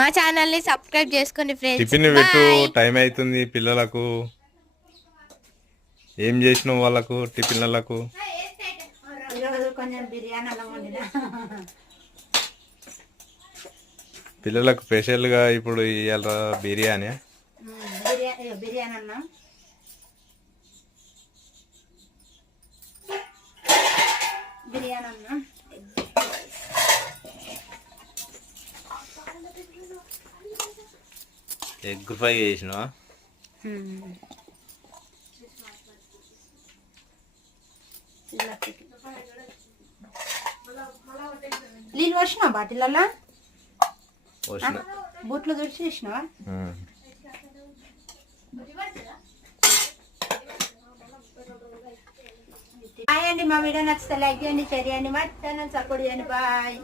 మా ఛానల్ ని సబ్స్క్రైబ్ చేసుకోండి ఫ్రెండ్స్. టిఫిన్ పెట్టు, టైం అవుతుంది. పిల్లలకు ఏం చేసినావు వాళ్ళకు టిఫిన్లకు? కొంచెం బిర్యానీ పిల్లలకు స్పెషల్గా ఇప్పుడు ఇవాళ బిర్యానీ. బిర్యానీ అన్నం, బిర్యానీ అన్నం, ఎగ్ ఫ్రై చేసినావా? నీళ్ళు పోసినావా బాటిల్లో? బూట్లు తుడిచేసినావా? హాయ్ అండి, మా వీడియో నచ్చితే లైక్ చేయండి, షేర్ చేయండి, మా ఛానల్ సపోర్ట్ చేయండి. బాయ్.